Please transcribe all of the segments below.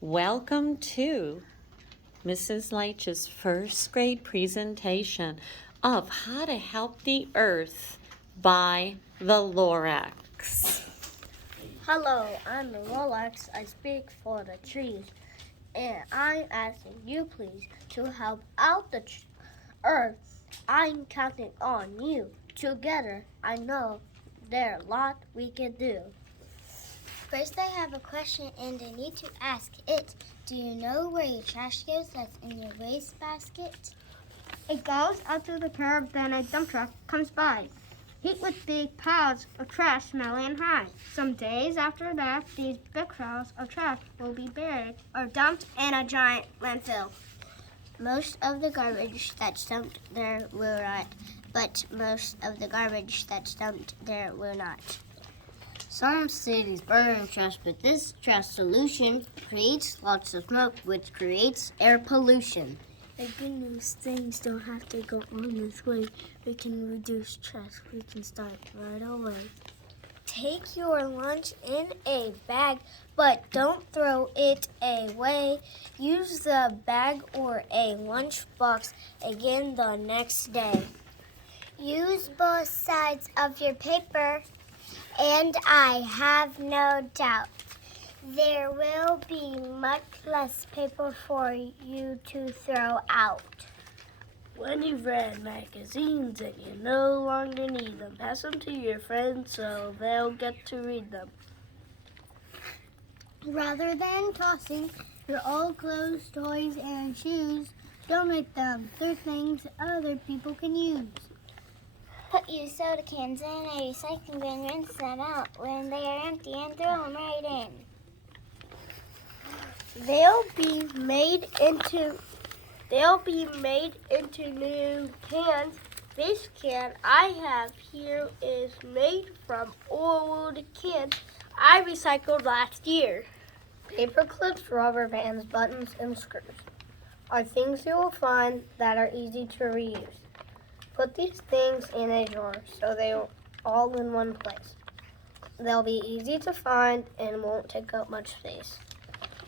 Welcome to Mrs. Leitch's first grade presentation of How to Help the Earth by the Lorax. Hello, I'm the Lorax. I speak for the trees, and I'm asking you please to help out the earth. I'm counting on you. Together, I know there's a lot we can do. First, I have a question and I need to ask it. Do you know where your trash goes that's in your waste basket? It goes out to the curb, then a dump truck comes by. Hit with big piles of trash smelling high. Some days after that, these big piles of trash will be buried or dumped in a giant landfill. Most of the garbage that's dumped there will rot, but most of the garbage that's dumped there will not. Some cities burn trash, but this trash solution creates lots of smoke, which creates air pollution. The good news, things don't have to go on this way. We can reduce trash. We can start right away. Take your lunch in a bag, but don't throw it away. Use the bag or a lunchbox again the next day. Use both sides of your paper, and I have no doubt there will be much less paper for you to throw out. When you've read magazines and you no longer need them, pass them to your friends so they'll get to read them. Rather than tossing your old clothes, toys, and shoes, donate them. They're things other people can use. Put your soda cans in a recycling bin, rinse them out when they are empty, and throw them right in. They'll be made into new cans. This can I have here is made from old cans I recycled last year. Paper clips, rubber bands, buttons, and screws are things you will find that are easy to reuse. Put these things in a drawer so they're all in one place. They'll be easy to find and won't take up much space.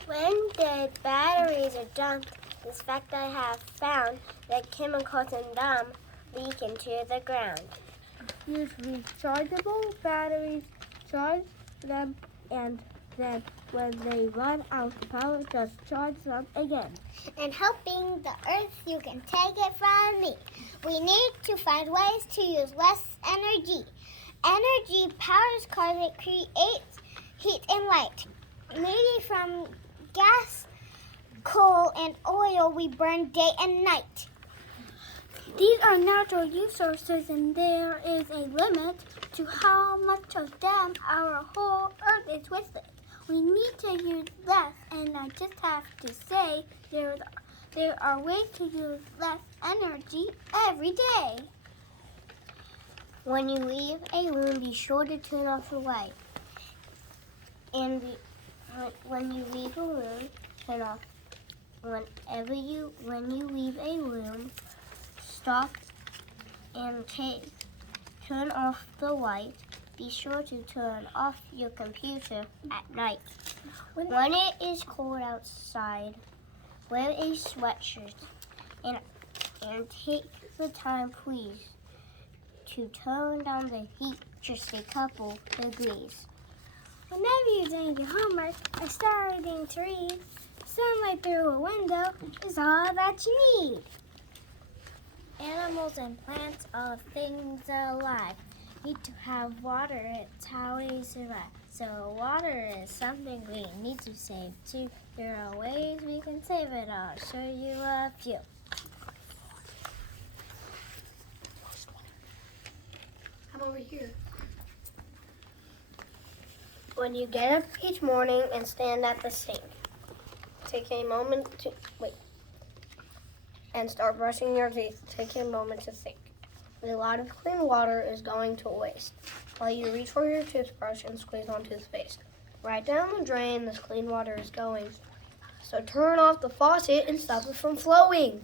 When the batteries are dumped, this fact I have found that chemicals in them leak into the ground. Use rechargeable batteries, charge them, and then when they run out of power, just charge them again. And helping the earth, you can take it from me. We need to find ways to use less energy. Energy powers cars. It creates heat and light. Mainly from gas, coal, and oil we burn day and night. These are natural resources, and there is a limit to how much of them our whole earth is wasted. We need to use less, and I just have to say there are ways to use less energy every day. When you leave a room, be sure to turn off the light. And when you leave a room, turn off. When you leave a room, stop and turn off the light. Be sure to turn off your computer at night. When it is cold outside, wear a sweatshirt and take the time, please, to turn down the heat just a couple degrees. Whenever you're doing your homework or starting to read, sunlight through a window is all that you need. Animals and plants are things alive. Need to have water, it's how we survive. So water is something we need to save too. There are ways we can save it. I'll show you a few. I'm over here. When you get up each morning and stand at the sink, take a moment to wait and start brushing your teeth. Take a moment to think. A lot of clean water is going to waste while you reach for your toothbrush and squeeze on toothpaste. Right down the drain this clean water is going. So turn off the faucet and stop it from flowing.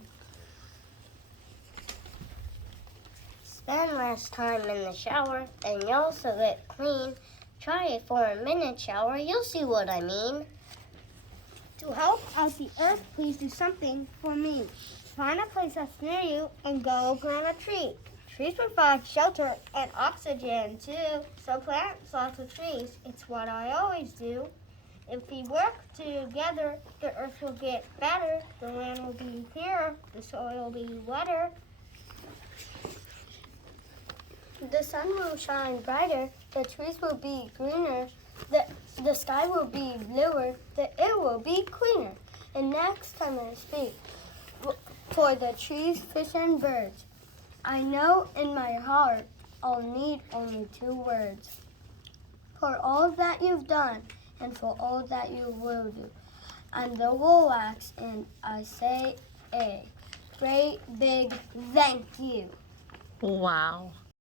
Spend less time in the shower and you'll also get clean. Try a 4-minute shower, you'll see what I mean. To help out the earth, please do something for me. Find a place that's near you and go plant a tree. Trees provide shelter and oxygen too, so plant lots of trees. It's what I always do. If we work together, the earth will get better, the land will be clearer, the soil will be wetter. The sun will shine brighter, the trees will be greener, the sky will be bluer, the air will be cleaner. And next time I speak, for the trees, fish, and birds, I know in my heart I'll need only 2 words. For all that you've done and for all that you will do, I'm the Lorax and I say a great big thank you. Wow.